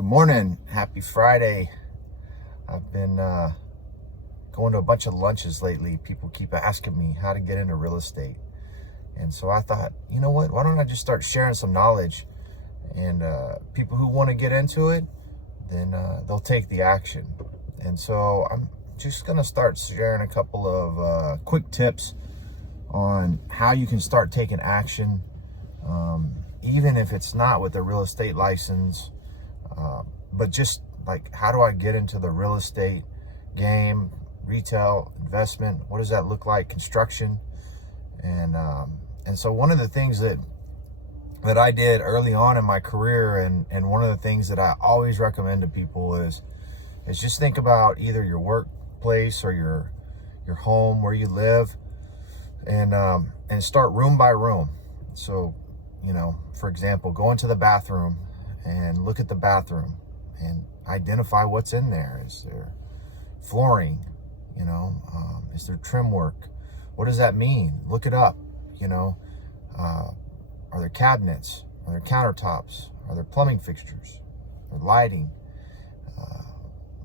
Good morning. Happy Friday. I've been going to a bunch of lunches lately. People keep asking me how to get into real estate. And so I thought, you know what? Why don't I just start sharing some knowledge? And people who want to get into it, then they'll take the action. And so I'm just going to start sharing a couple of quick tips on how you can start taking action, even if it's not with a real estate license. But just like, how do I get into the real estate game, retail, investment? What does that look like? Construction. And so one of the things that I did early on in my career, and one of the things that I always recommend to people is just think about either your workplace or your home where you live, and start room by room. So, for example, go into the bathroom and look at the bathroom and identify what's in there. Is there flooring? Is there trim work? What does that mean? Look it up. Are there cabinets? Are there countertops? Are there plumbing fixtures? Are there lighting?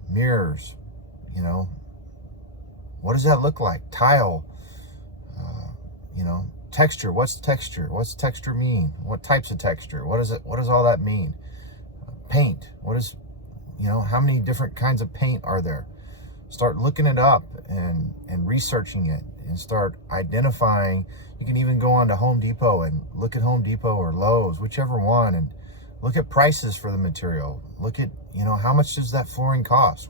Mirrors? What does that look like? Tile? Texture. What's texture? What's texture mean? What types of texture? What does all that mean? Paint. How many different kinds of paint are there? Start looking it up and researching it, and start identifying. You can even go on to Home Depot and look at Home Depot or Lowe's, whichever one, and look at prices for the material. Look at, how much does that flooring cost?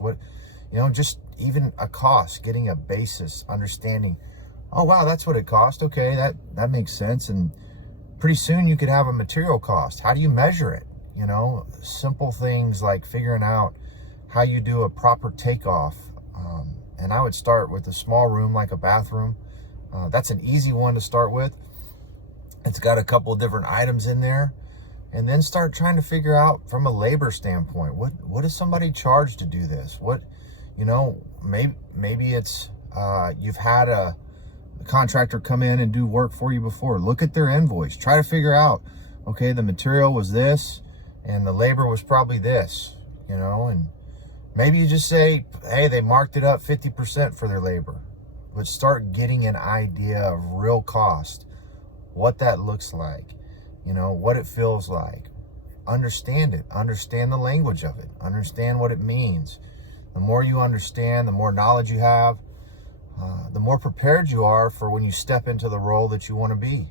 Just even a cost, getting a basis, understanding, oh, wow, that's what it cost. Okay, that makes sense. And pretty soon you could have a material cost. How do you measure it? Simple things like figuring out how you do a proper takeoff. And I would start with a small room like a bathroom. That's an easy one to start with. It's got a couple of different items in there. And then start trying to figure out from a labor standpoint, what does somebody charge to do this? Maybe it's you've had a contractor come in and do work for you before. Look at their invoice. Try to figure out, okay, the material was this and the labor was probably this, and maybe you just say, hey, they marked it up 50% for their labor. But start getting an idea of real cost, what that looks like, what it feels like. Understand it. Understand the language of it. Understand what it means. The more you understand, the more knowledge you have, the more prepared you are for when you step into the role that you want to be.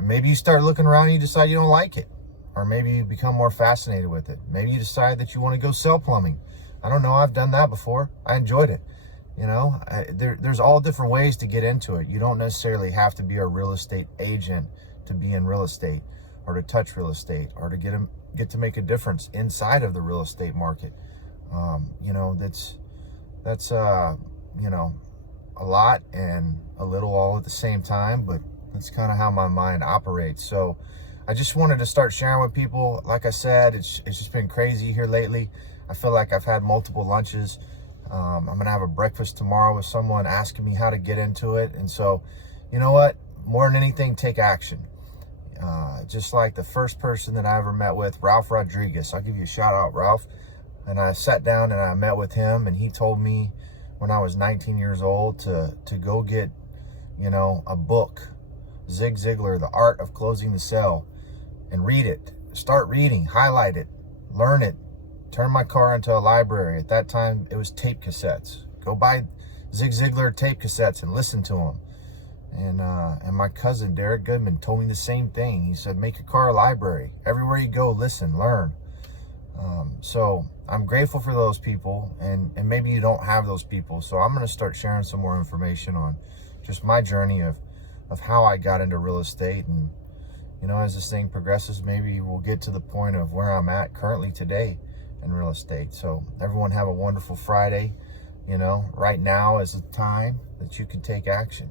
Maybe you start looking around and you decide you don't like it. Or maybe you become more fascinated with it. Maybe you decide that you want to go sell plumbing. I don't know. I've done that before. I enjoyed it. There's all different ways to get into it. You don't necessarily have to be a real estate agent to be in real estate, or to touch real estate, or to get to make a difference inside of the real estate market. That's a lot and a little all at the same time, but that's kind of how my mind operates. So I just wanted to start sharing with people. Like I said, it's just been crazy here lately. I feel like I've had multiple lunches. I'm going to have a breakfast tomorrow with someone asking me how to get into it. And so, you know what? More than anything, take action. Just like the first person that I ever met with, Ralph Rodriguez. I'll give you a shout out, Ralph. And I sat down and I met with him, and he told me when I was 19 years old to go get, a book, Zig Ziglar, The Art of Closing the Sale, and read it. Start reading, highlight it, learn it. Turn my car into a library. At that time, it was tape cassettes. Go buy Zig Ziglar tape cassettes and listen to them. And my cousin, Derek Goodman, told me the same thing. He said, make your car a library. Everywhere you go, listen, learn. So I'm grateful for those people, and maybe you don't have those people. So I'm going to start sharing some more information on just my journey of how I got into real estate. And, as this thing progresses, maybe we'll get to the point of where I'm at currently today in real estate. So everyone have a wonderful Friday. Right now is the time that you can take action.